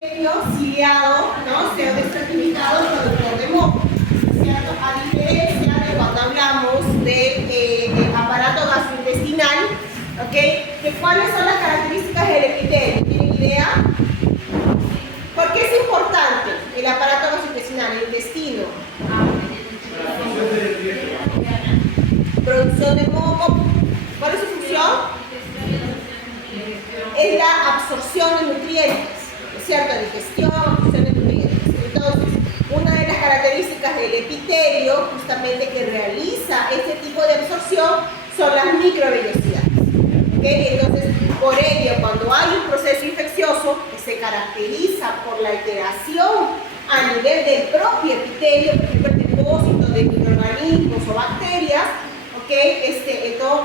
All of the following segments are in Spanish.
ciliado, ¿no? Pseudoestratificado productor de moco, ¿cierto? A diferencia de cuando hablamos de aparato gastrointestinal, ¿ok? ¿Cuáles son las características del epitelio? ¿Tienen idea? ¿Por qué es importante el aparato gastrointestinal, el intestino? Producción de moco. ¿Cuál es su función? Es la absorción de nutrientes, ¿no es cierto? Digestión, absorción de nutrientes. Entonces, una de las características del epitelio, justamente que realiza este tipo de absorción, son las microvellosidades. ¿Okay? Entonces, por ello, cuando hay un proceso infeccioso que se caracteriza por la alteración a nivel del propio epitelio, por ejemplo, el depósito de microorganismos o bacterias, ¿okay?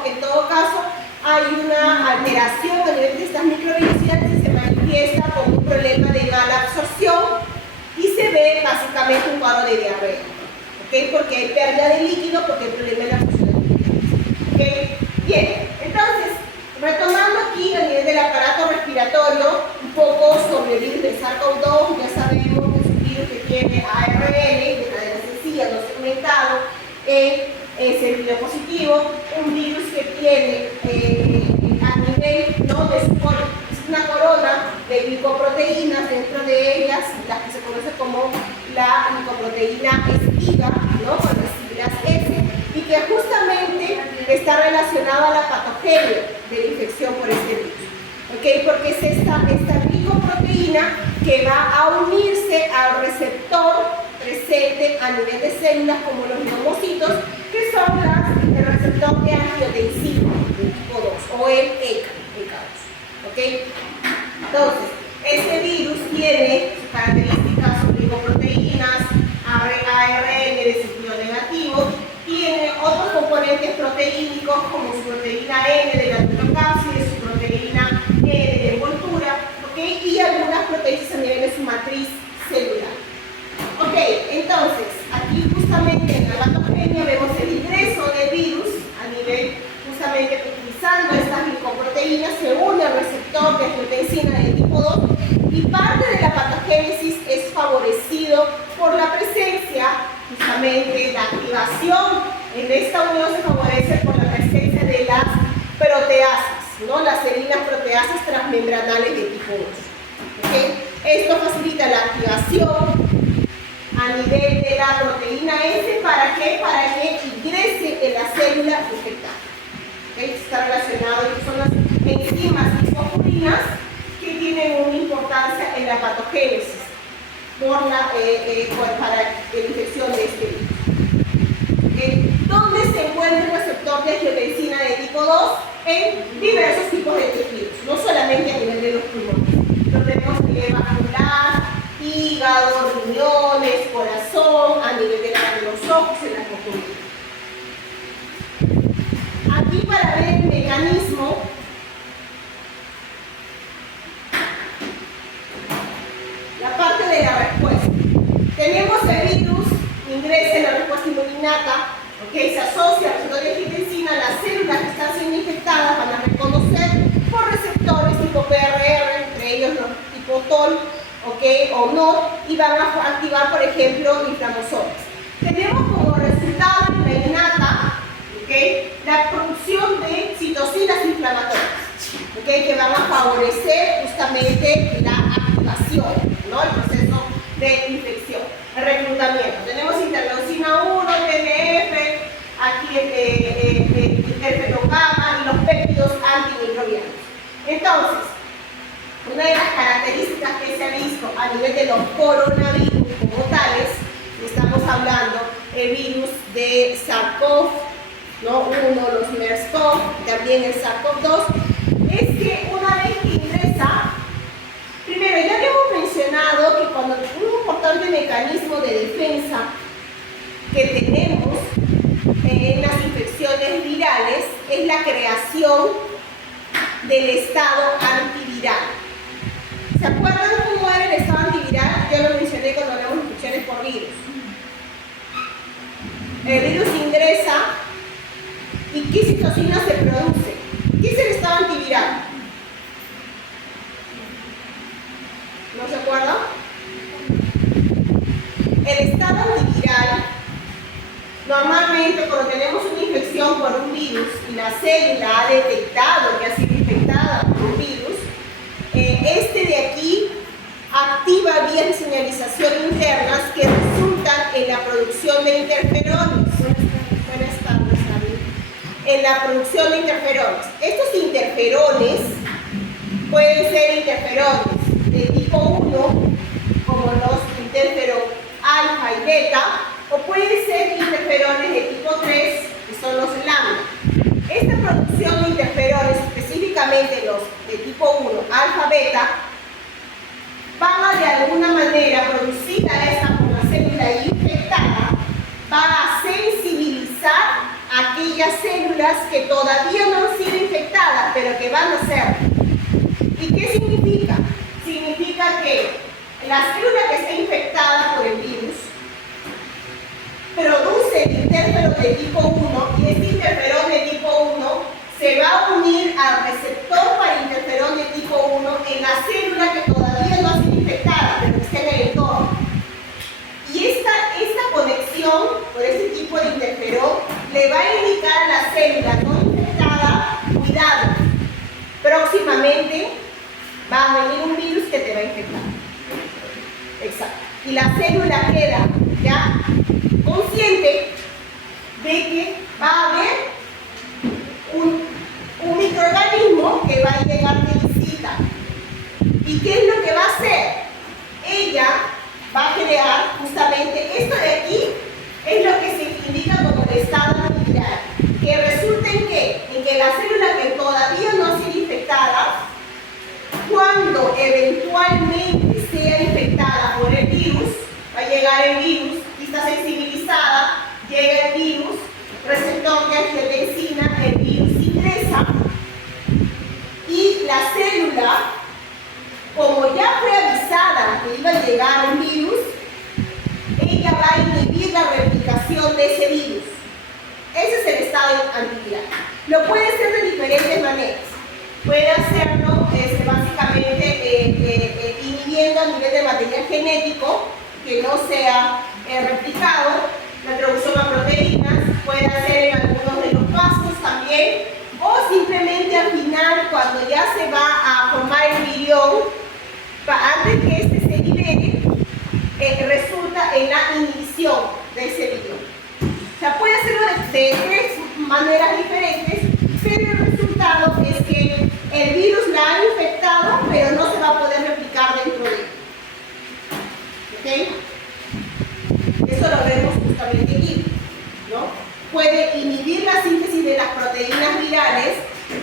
En todo caso, hay una alteración a nivel de estas microvellosidades y se manifiesta como un problema de mala absorción y se ve básicamente un cuadro de diarrea, ¿okay? Porque hay pérdida de líquido, porque hay problema de la absorción de nutrientes, ¿okay? Bien, entonces, retomando aquí a nivel del aparato respiratorio, un poco sobre el virus del SARS-CoV-2, ya sabemos que es un virus que tiene ARN, de cadena sencilla, no segmentado, es el virus positivo, un virus que tiene a nivel, ¿no?, de su una corona de glicoproteínas, dentro de ellas las que se conoce como la glicoproteína espiga, ¿no?, con las siglas S, y que justamente está relacionada a la patogenia de la infección por este virus, ¿okay? Porque es esta glicoproteína que va a unirse al receptor presente a nivel de células como los neumocitos, que son el receptor de angiotensina de tipo 2 o el ECA2, ¿okay? Entonces, este virus tiene sus características, sus glicoproteínas, ARN de sentido negativo, tiene otros componentes proteínicos como su proteína N de la nucleocápside, su proteína N de la envoltura, ¿okay? Y algunas proteínas a nivel de su matriz celular. Ok, entonces, aquí justamente en la patogenia vemos el ingreso del virus a nivel, justamente utilizando estas glicoproteínas, se une al receptor de angiotensina de tipo 2 y parte de la patogénesis es favorecido por la presencia, justamente la activación en esta unión se favorece por la presencia de las proteasas, ¿no? Las serinas proteasas transmembranales de tipo 2. ¿Okay? Esto facilita la activación a nivel de la proteína S, ¿para qué? Para que ingrese en la célula infectada. ¿Okay? Está relacionado, son las enzimas lipofurinas que tienen una importancia en la patogénesis para la infección de este virus. ¿Dónde se encuentra el receptor de angiotensina de tipo 2? En diversos tipos de tejidos, no solamente a nivel de los pulmones. Lo tenemos a nivel vascular, hígado, riñones, corazón, a nivel de los ojos, en la conjuntiva. Aquí para ver el mecanismo, la parte de la respuesta. Tenemos el virus, ingresa en la respuesta inmunolata, ¿okay? Se asocia al receptor de angiotensina, las células que están siendo infectadas van a reconocer por receptores tipo PRR, entre ellos los tipo TOL, ¿okay? O no, y van a activar, por ejemplo, inflammasomas. Tenemos como resultado en la innata, ¿okay?, la producción de citocinas inflamatorias, ¿okay?, que van a favorecer justamente la activación, ¿no?, el proceso de infección, el reclutamiento. Tenemos interleucina 1, TNF, aquí el interferón gamma y los péptidos antimicrobianos. Entonces, una de las características que se ha visto a nivel de los coronavirus como tales, estamos hablando el virus de SARS-CoV, ¿no?, los MERS-CoV, también el SARS-CoV-2, es que una vez que ingresa, primero ya habíamos mencionado que cuando un importante mecanismo de defensa que tenemos en las infecciones virales es la creación del estado antiviral. ¿Se acuerdan cómo era el estado antiviral? Yo lo mencioné cuando hablamos de infecciones por virus. El virus ingresa y ¿qué citocina se produce? ¿Qué es el estado antiviral? ¿No se acuerdan? estado antiviral, normalmente cuando tenemos una infección por un virus y la célula ha detectado que ha sido infectada por un virus, este de aquí activa vías de señalización internas que resultan en la producción de interferones. Buenas tardes, David. En la producción de interferones. Estos interferones pueden ser interferones de tipo 1, como los interferones alfa y beta, o pueden ser interferones de tipo 3, que son los lambda. Esta producción de interferones, específicamente los de tipo 1, alfa, beta, van a de alguna manera, producida esa por la célula infectada, va a sensibilizar a aquellas células que todavía no han sido infectadas, pero que van a ser. ¿Y qué significa? Significa que la célula que está infectada por el virus produce el interferón de tipo 1 y este interferón de tipo 1 se va a unir al receptor para interferón de tipo 1 en la célula que todavía no ha sido infectada, pero que está en el entorno. Y esta conexión por este tipo de interferón le va a indicar a la célula no infectada, cuidado, próximamente va a venir un virus que te va a infectar. Exacto. Y la célula queda ya consciente de que va a haber un microorganismo que va a llegar de visita. ¿Y qué es lo que va a hacer? Ella va a crear justamente esto de aquí, es lo que se indica como el estado antiviral, que resulta en que la célula que todavía no ha sido infectada, cuando eventualmente sea infectada por el virus, va a llegar el virus y está sensibilizada, llega el virus, receptor de angiotensina, el virus ingresa y la célula, como ya fue avisada que iba a llegar un virus, ella va a inhibir la replicación de ese virus. Ese es el estado antiviral. Lo puede hacer de diferentes maneras. Puede hacerlo básicamente inhibiendo a nivel de material genético que no sea replicado, la introducción a proteínas, puede hacer en algunos de los pasos también, o simplemente al final, cuando ya se va a formar el virión, antes que este se libere, resulta en la inhibición de ese virión. O sea, puede hacerlo de tres maneras diferentes, pero el resultado es que el virus la ha infectado, pero no se va a poder replicar dentro de él. ¿Ok? Eso lo vemos justamente aquí, ¿no? Puede inhibir la síntesis de las proteínas virales,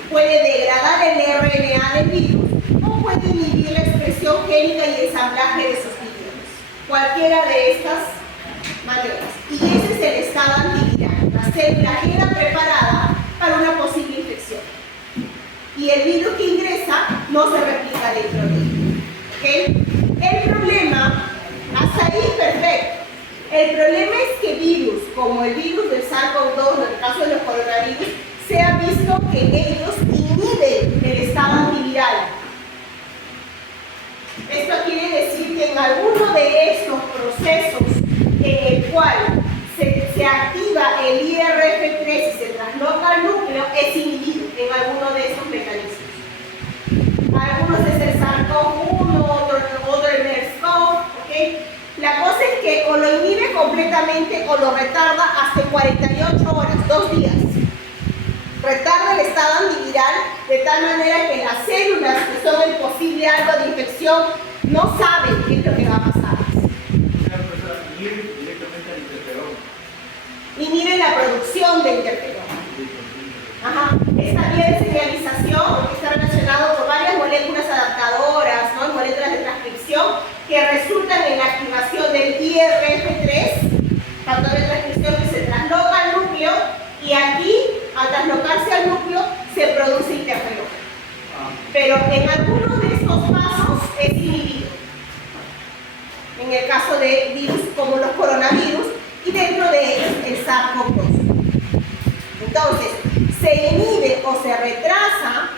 puede degradar el RNA del virus, o puede inhibir la expresión génica y ensamblaje de esos virus. Cualquiera de estas maneras. Y ese es el estado antiviral. La célula queda preparada para una posible infección. Y el virus que ingresa no se replica dentro de él. ¿Okay? El problema, hasta ahí perfecto. El problema es que virus, como el virus del SARS-CoV-2, en el caso de los coronavirus, se ha visto que ellos inhiben el estado antiviral. Esto quiere decir que en alguno de estos procesos en el cual se activa el IRF3 y se trasloca al núcleo, es inhibido en alguno de estos mecanismos. Algunos es el SARS-CoV-1, otro el MERS-CoV, ¿ok? La cosa es que o lo inhibe completamente o lo retarda hasta 48 horas, 2 días. Retarda el estado antiviral de tal manera que las células que son el posible algo de infección no saben qué es lo que va a pasar. Inhibe la producción de interferón. Ajá. Esta vía de señalización está relacionado con varias moléculas adaptadoras, ¿no? Moléculas de transcripción que resultan en la activación del IRF3, factor de transcripción que se trasloca al núcleo, y aquí, al traslocarse al núcleo, se produce interferón. Pero en algunos de estos pasos es inhibido. En el caso de virus como los coronavirus, y dentro de ellos el SARS-CoV-2. Entonces, se inhibe o se retrasa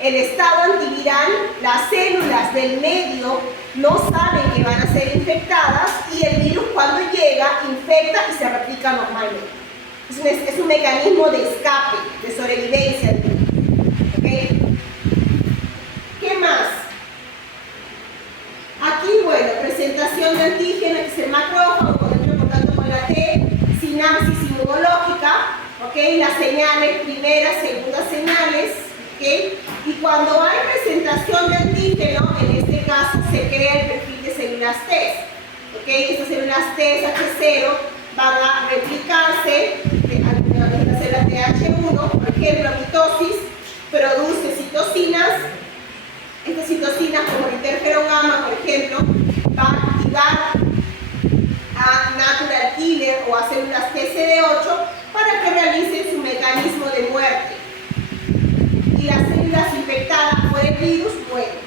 el estado antiviral, las células del medio no saben que van a ser infectadas y el virus cuando llega, infecta y se replica normalmente. Es un mecanismo de escape, de sobrevivencia. ¿Okay? ¿Qué más? Aquí, bueno, presentación de antígenos, que es el macrófago, cuando entra en contacto con la T, sinapsis inmunológica, ¿okay? Las señales, primeras, segundas señales, ¿okay? Y cuando hay presentación de antígeno, en este caso se crea el perfil de células T. ¿Okay? Estas células T H0 van a replicarse, la célula TH1, por ejemplo, mitosis, produce citocinas. Estas citocinas, como el interferón gamma, por ejemplo, va a activar a natural killer o a células TCD8 para que realicen su mecanismo de muerte. Y las células infectadas por el virus mueren.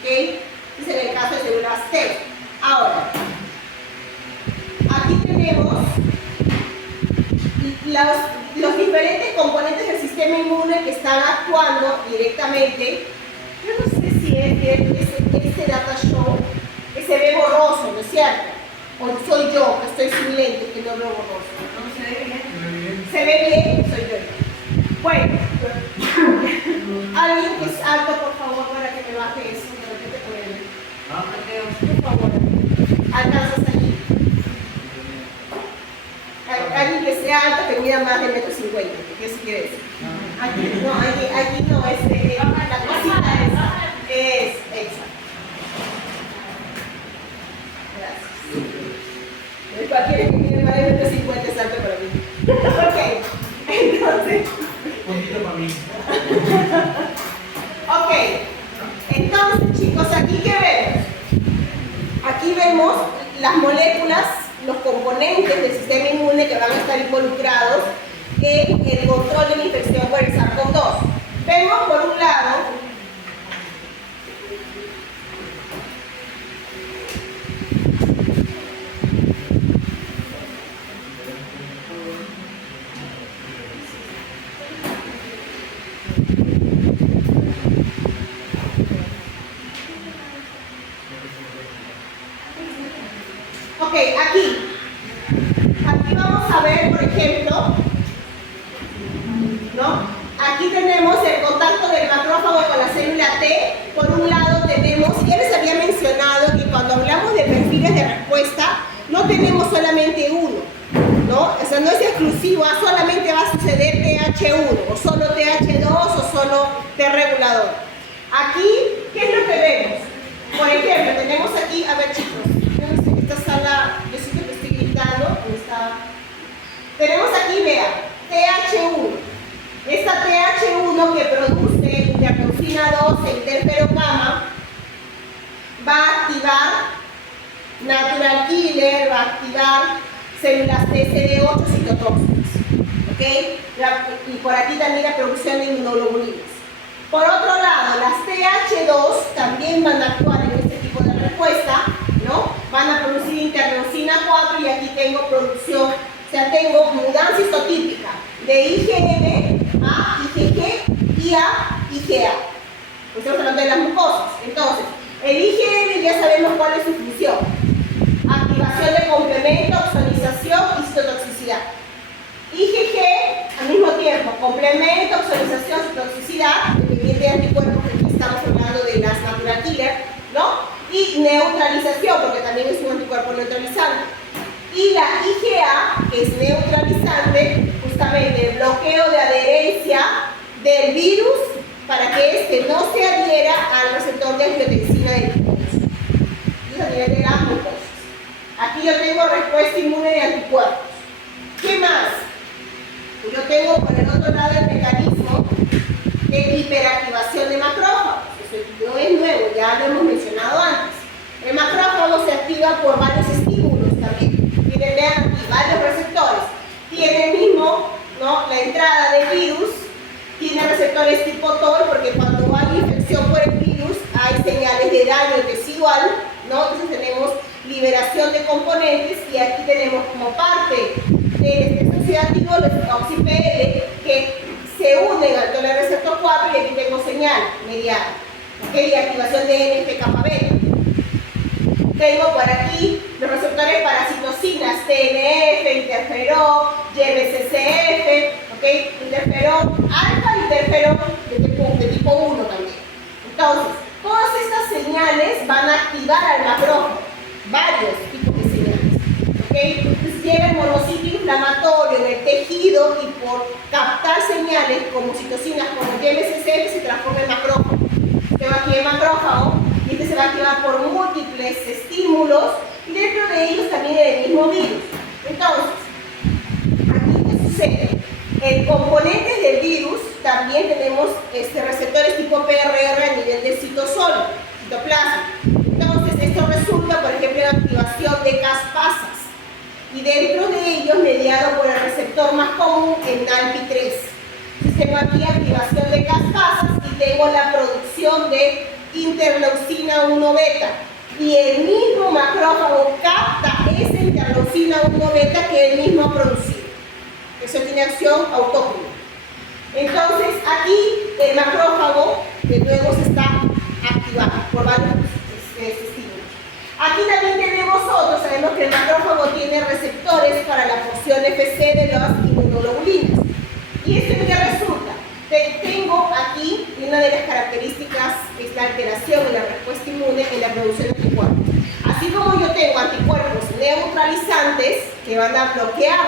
¿Okay? Ese es el caso de células T. Ahora, aquí tenemos los diferentes componentes del sistema inmune que están actuando directamente. Yo no sé si este data show que se ve borroso, ¿no es cierto? O soy yo, que estoy sin lente, que no veo borroso. No, se ve bien. ¿Se ve bien? Soy yo. Bueno, alguien que es alto, por favor, para que me baje eso, de repente por favor, alcanzas allí. Alguien que sea alto, que mida más de 1,50 m, ¿qué se quiere decir? Aquí no, la cosita es exacto. Gracias. Cualquiera que mide más de 1,50 m es alto para mí. Ok, entonces. Un poquito para mí. Ok, entonces chicos, aquí ¿qué vemos? Aquí vemos las moléculas, los componentes del sistema inmune que van a estar involucrados en el control de la infección por el SARS-CoV-2. Vemos por un lado aquí vamos a ver, por ejemplo, ¿no? Aquí tenemos el contacto del macrófago con la célula T. Por un lado tenemos, ya les había mencionado que cuando hablamos de perfiles de respuesta, no tenemos solamente uno, ¿no? O sea, no es exclusivo, solamente va a suceder TH1, o solo TH2, o solo T regulador. Aquí, ¿qué es lo que vemos? Por ejemplo, tenemos aquí, a ver chicos, yo no sé, esta sala, yo siento que estoy gritando, tenemos aquí, vean, TH1. Esta TH1 que produce interleucina 2 e interferón gamma va a activar natural killer, va a activar células TCD8 citotóxicas, ¿ok? Y por aquí también la producción de inmunoglobulinas. Por otro lado, las TH2 también van a actuar en este tipo de respuesta, ¿no? Van a producir interleucina 4 y aquí tengo producción, o sea, tengo mudanza histotípica de IgM a IgG y a IgA. Estamos hablando de las mucosas. Entonces, el IgM ya sabemos cuál es su función. Activación de complemento, oxonización y citotoxicidad. IgG, al mismo tiempo, complemento, oxonización, citotoxicidad, dependiente de anticuerpos, porque aquí estamos hablando de las natural killer, ¿no? Y neutralización, porque también es un anticuerpo neutralizante. Y la IgA, que es neutralizante, justamente el bloqueo de adherencia del virus para que éste no se adhiera al receptor de angiotensina del virus. Eso a nivel de las mucosas. Aquí yo tengo respuesta inmune de anticuerpos. ¿Qué más? Yo tengo por el otro lado el mecanismo de hiperactivación de macrófagos. Eso no es nuevo, ya lo hemos mencionado antes. El macrófago se activa por varios estímulos también. Vean aquí, varios receptores. Tiene el mismo, ¿no? La entrada del virus, tiene receptores tipo TOR, porque cuando hay infección por el virus hay señales de daño tecidual, ¿no? Entonces tenemos liberación de componentes y aquí tenemos como parte del estrés oxidativo los OxyPL que se unen al TOR receptor 4 y aquí tengo señal mediada, ¿okay? Y activación de NF-kappa B. Tengo por aquí los receptores para citocinas, TNF, interferón, YBCCF, ¿okay? Interferón alfa, interferón de tipo 1 también. Entonces, todas estas señales van a activar al macrófago, varios tipos de señales, ¿okay? Entonces llega el monocito inflamatorio en el tejido y por captar señales como citocinas, como YBCCF, se transforma en macrófago. Tengo aquí el macrófago y este se va a activar por múltiples estímulos y dentro de ellos también el mismo virus. Entonces, aquí ¿qué sucede? En componentes del virus también tenemos receptores tipo PRR a nivel del citosol, citoplasma. Entonces, esto resulta, por ejemplo, en activación de caspasas y dentro de ellos mediado por el receptor más común, el NALPI3. Tengo aquí activación de caspasas y tengo la producción de interleucina 1 beta y el mismo macrófago capta esa interleucina 1 beta que él mismo ha producido. Eso tiene acción autóctona. Entonces aquí el macrófago de nuevo se está activando por varios estímulos. Aquí también tenemos otros, sabemos que el macrófago tiene receptores para la porción FC de las inmunoglobulinas. ¿Y esto en qué resulta? Tengo aquí una de las características, es la alteración en la respuesta inmune en la producción de anticuerpos. Así como yo tengo anticuerpos neutralizantes que van a bloquear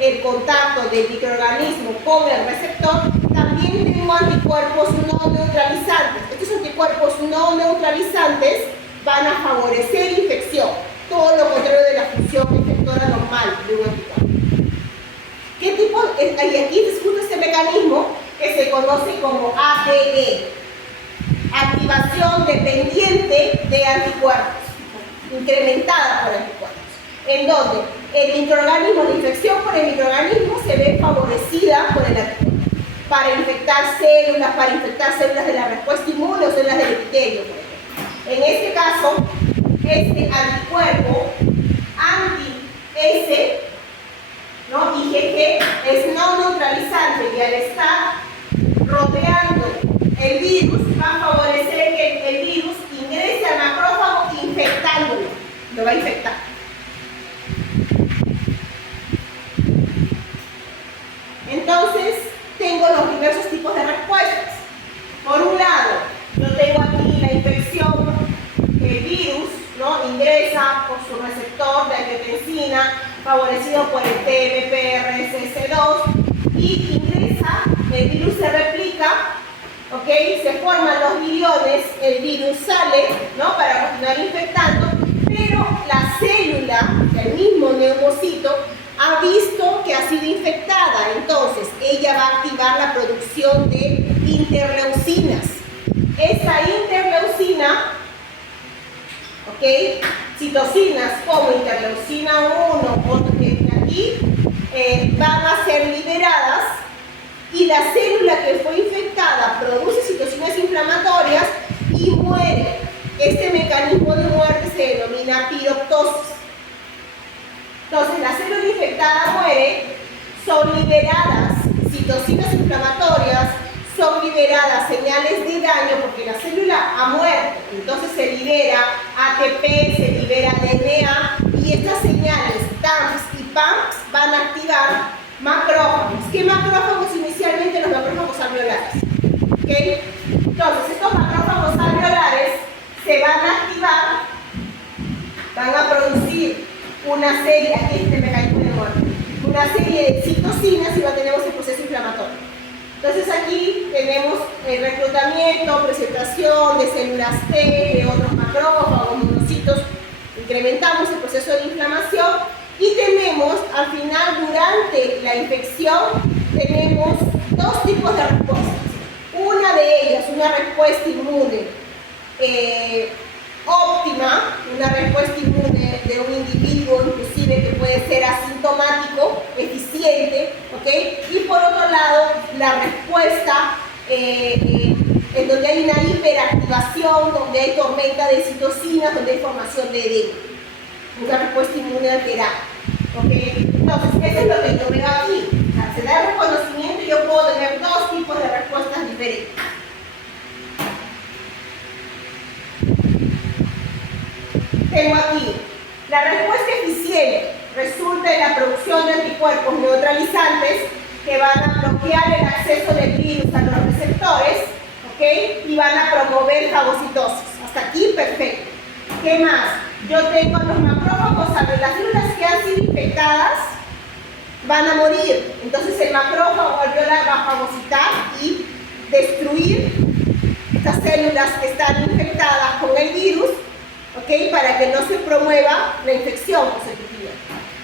el contacto del microorganismo con el receptor, también tengo anticuerpos no neutralizantes. Estos anticuerpos no neutralizantes van a favorecer infección, todo lo contrario de la función infectora normal de un anticuerpo. ¿Qué tipo? Y aquí discuto este mecanismo que se conoce como ADE, activación dependiente de anticuerpos, incrementada por anticuerpos, en donde el microorganismo, la infección por el microorganismo se ve favorecida por el anticuerpo, para infectar células de la respuesta inmune o células del epitelio, por ejemplo. En este caso, este anticuerpo anti-S, ¿no? IgG es no neutralizante y al estar rodeando el virus va a favorecer que el virus ingrese al macrófago infectándolo, lo va a infectar. Entonces tengo los diversos tipos de respuestas. Por un lado, yo tengo aquí la infección, el virus, ¿no? Ingresa por su receptor de angiotensina favorecido por el TMPRSS2 y ingresa, el virus se replica, ¿okay? Se forman los viriones, el virus sale, ¿no? Para continuar infectando, pero la célula, el mismo neumocito, ha visto que ha sido infectada, entonces ella va a activar la producción de interleucinas. Esa interleucina, ¿ok? Citocinas como interleucina 1, otro que aquí, van a ser liberadas y la célula que fue infectada produce citocinas inflamatorias y muere. Este mecanismo de muerte se denomina piroptosis. Entonces, la célula infectada muere, son liberadas citocinas inflamatorias, son liberadas señales de daño porque la célula ha muerto, entonces se libera ATP, se libera DNA y estas señales TAMS y PAMS van a activar macrófagos. ¿Qué macrófagos? Inicialmente los macrófagos alveolares. ¿Okay? Entonces estos macrófagos alveolares se van a activar, van a producir una serie, aquí este mecanismo de muerte, una serie de citocinas y tenemos el proceso inflamatorio. Entonces aquí tenemos el reclutamiento, presentación de células T, de otros macrófagos, monocitos, incrementamos el proceso de inflamación y tenemos al final durante la infección tenemos dos tipos de respuestas. Una de ellas, una respuesta inmune óptima, una respuesta inmune de un individuo inclusive que puede ser asintomático, eficiente, ¿ok? Y por otro lado, la respuesta en donde hay una hiperactivación, donde hay tormenta de citocinas, donde hay formación de edema. Una respuesta inmune alterada, ¿ok? Entonces, eso es lo que yo veo aquí. O sea, se da el reconocimiento y yo puedo tener dos tipos de respuestas diferentes. tengo aquí la respuesta eficiente resulta en la producción de anticuerpos neutralizantes que van a bloquear el acceso del virus a los receptores, ¿ok? Y van a promover fagocitosis. Hasta aquí, perfecto. ¿Qué más? Yo tengo los macrófagos, ¿saben? Las células que han sido infectadas van a morir. Entonces el macrófago alveolar va a fagocitar y destruir estas células que están infectadas con el virus, ¿ok? Para que no se promueva la infección positiva.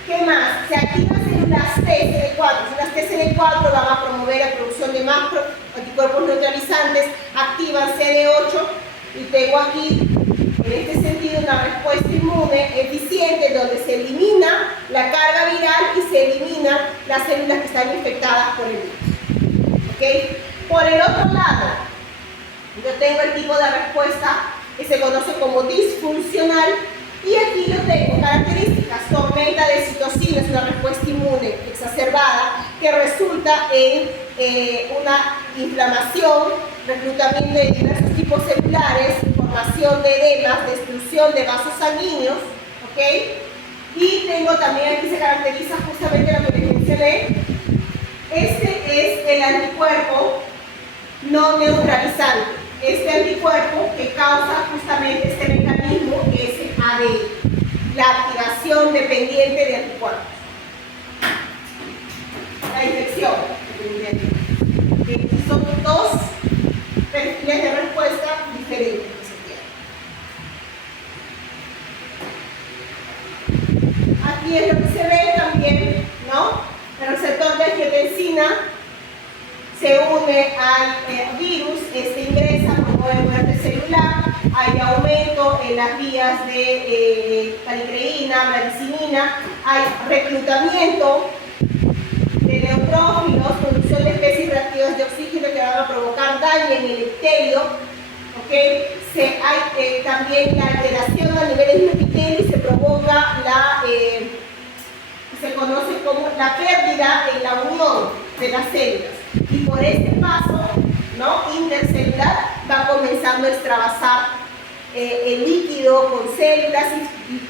¿Qué más? Se activan células TCD4. Células TCD4 van a promover la producción de más anticuerpos neutralizantes, activan CD8 y tengo aquí, en este sentido, una respuesta inmune eficiente donde se elimina la carga viral y se eliminan las células que están infectadas por el virus. ¿Okay? Por el otro lado, yo tengo el tipo de respuesta que se conoce como disfuncional y aquí yo tengo características: tormenta de citocinas, una respuesta inmune exacerbada que resulta en una inflamación, reclutamiento de diversos tipos celulares, formación de edemas, destrucción de vasos sanguíneos, ¿ok? Y tengo también, aquí se caracteriza justamente lo que les mencioné. Este es el anticuerpo no neutralizante. Este anticuerpo que causa justamente este mecanismo que es el ADI, la activación dependiente de anticuerpos. La infección dependiente. Son dos perfiles de respuesta diferentes que se tienen. Aquí es lo que se ve también, ¿no? El receptor de angiotensina se une al virus, ingresa, promueve muerte celular, hay aumento en las vías de calicreína, bradicininina, hay reclutamiento de neutrófilos, producción de especies reactivas de oxígeno que van a provocar daño en el epitelio, ¿okay? Hay también la alteración a nivel del epitelio y se provoca se conoce como la pérdida en la unión de las células. Y por este paso, ¿no?, intercelular va comenzando a extravasar el líquido con células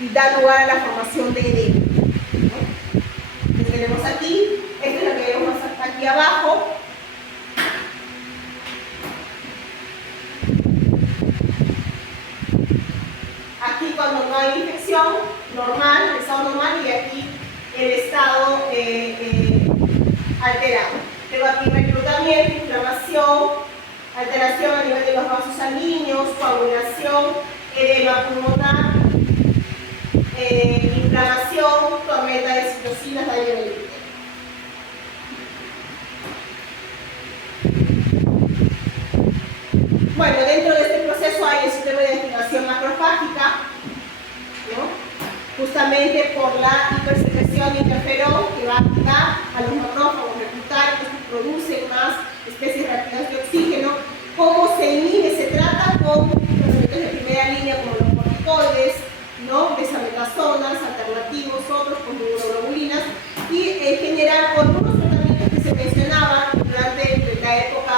y da lugar a la formación de edema, ¿no? Lo tenemos aquí, esto es lo que vemos aquí abajo. Aquí cuando no hay infección, normal, el estado normal, y aquí el estado alterado. Tengo aquí reclutamiento, inflamación, alteración a nivel de los vasos sanguíneos, coagulación, edema pulmonar, inflamación, tormenta de citocinas, daño en el epitelio. Bueno, dentro de este proceso hay el sistema de activación macrofágica, ¿no?, justamente por la hipersecreción de interferón que va a activar a los macrófagos reclutarios que producen más especies reactivas de oxígeno. ¿Cómo se inhibe? Se trata con tratamientos de primera línea como los corticoides, ¿no?, desametazonas, alternativos, otros con inmunoglobulinas, y en general con unos tratamientos que se mencionaban durante la época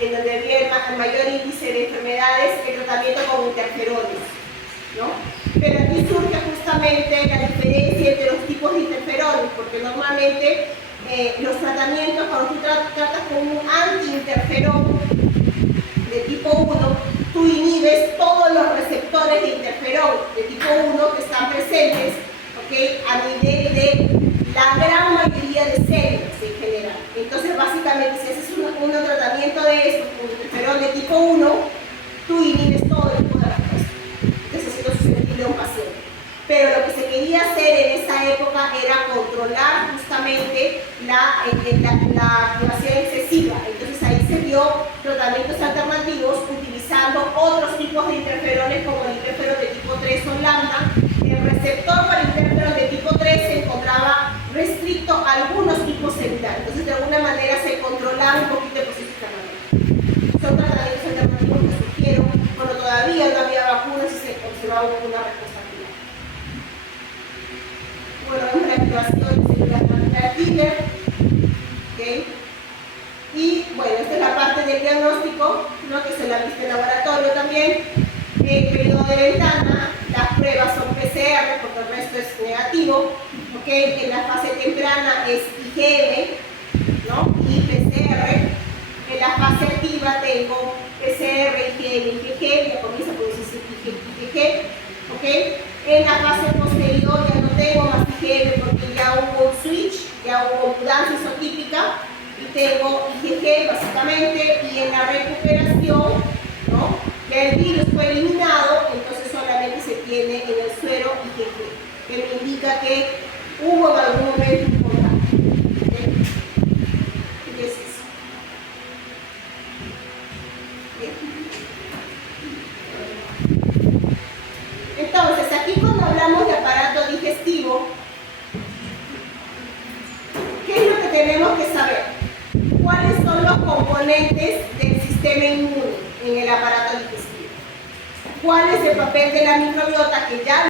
en donde había el mayor índice de enfermedades, el tratamiento con interferones, ¿no? Pero aquí surge justamente la diferencia entre los tipos de interferones, porque normalmente los tratamientos, cuando tú tratas con un antiinterferón de tipo 1, tú inhibes todos los receptores de interferón de tipo 1 que están presentes, ¿okay?, a nivel de la gran mayoría de células en general. Entonces, básicamente, si haces un tratamiento de esto con interferón de tipo 1, tú inhibes todo el tipo de respuesta. Entonces, así es susceptible a un paciente. Pero lo que se quería hacer en esa época era controlar justamente la activación excesiva. Entonces, ahí se dio tratamientos alternativos utilizando otros tipos de interferones como el interferón de tipo 3 o lambda. El receptor para interferón de tipo 3 se encontraba restricto a algunos tipos celulares. Entonces, de alguna manera se controlaba un poquito el proceso inflamatorio. Son tratamientos alternativos que surgieron cuando todavía no había vacunas y se observaba una respuesta activa. Bueno, es una activación de células macular killer. ¿Okay? Y bueno, esta es la parte del diagnóstico, ¿no?, que se la viste en laboratorio también. El periodo de ventana, las pruebas son el resto es negativo. ¿Okay? En la fase temprana es IgM, ¿no? Y PCR. En la fase activa tengo PCR, IgM, IgG, ya comienza a producirse IgG. ¿Okay? En la fase posterior ya no tengo más IgM porque ya hubo un switch, ya hubo mudanza isotípica y tengo IgG básicamente, y en la recuperación, ¿no? Ya el virus fue eliminado, entonces solamente se tiene en el suero IgG, que me indica que hubo en algún momento un contacto. ¿Okay? ¿Qué es eso? Entonces, aquí cuando hablamos de aparato digestivo, ¿qué es lo que tenemos que saber? ¿Cuáles son los componentes del sistema inmune en el aparato digestivo? ¿Cuál es el papel de la microbiota que ya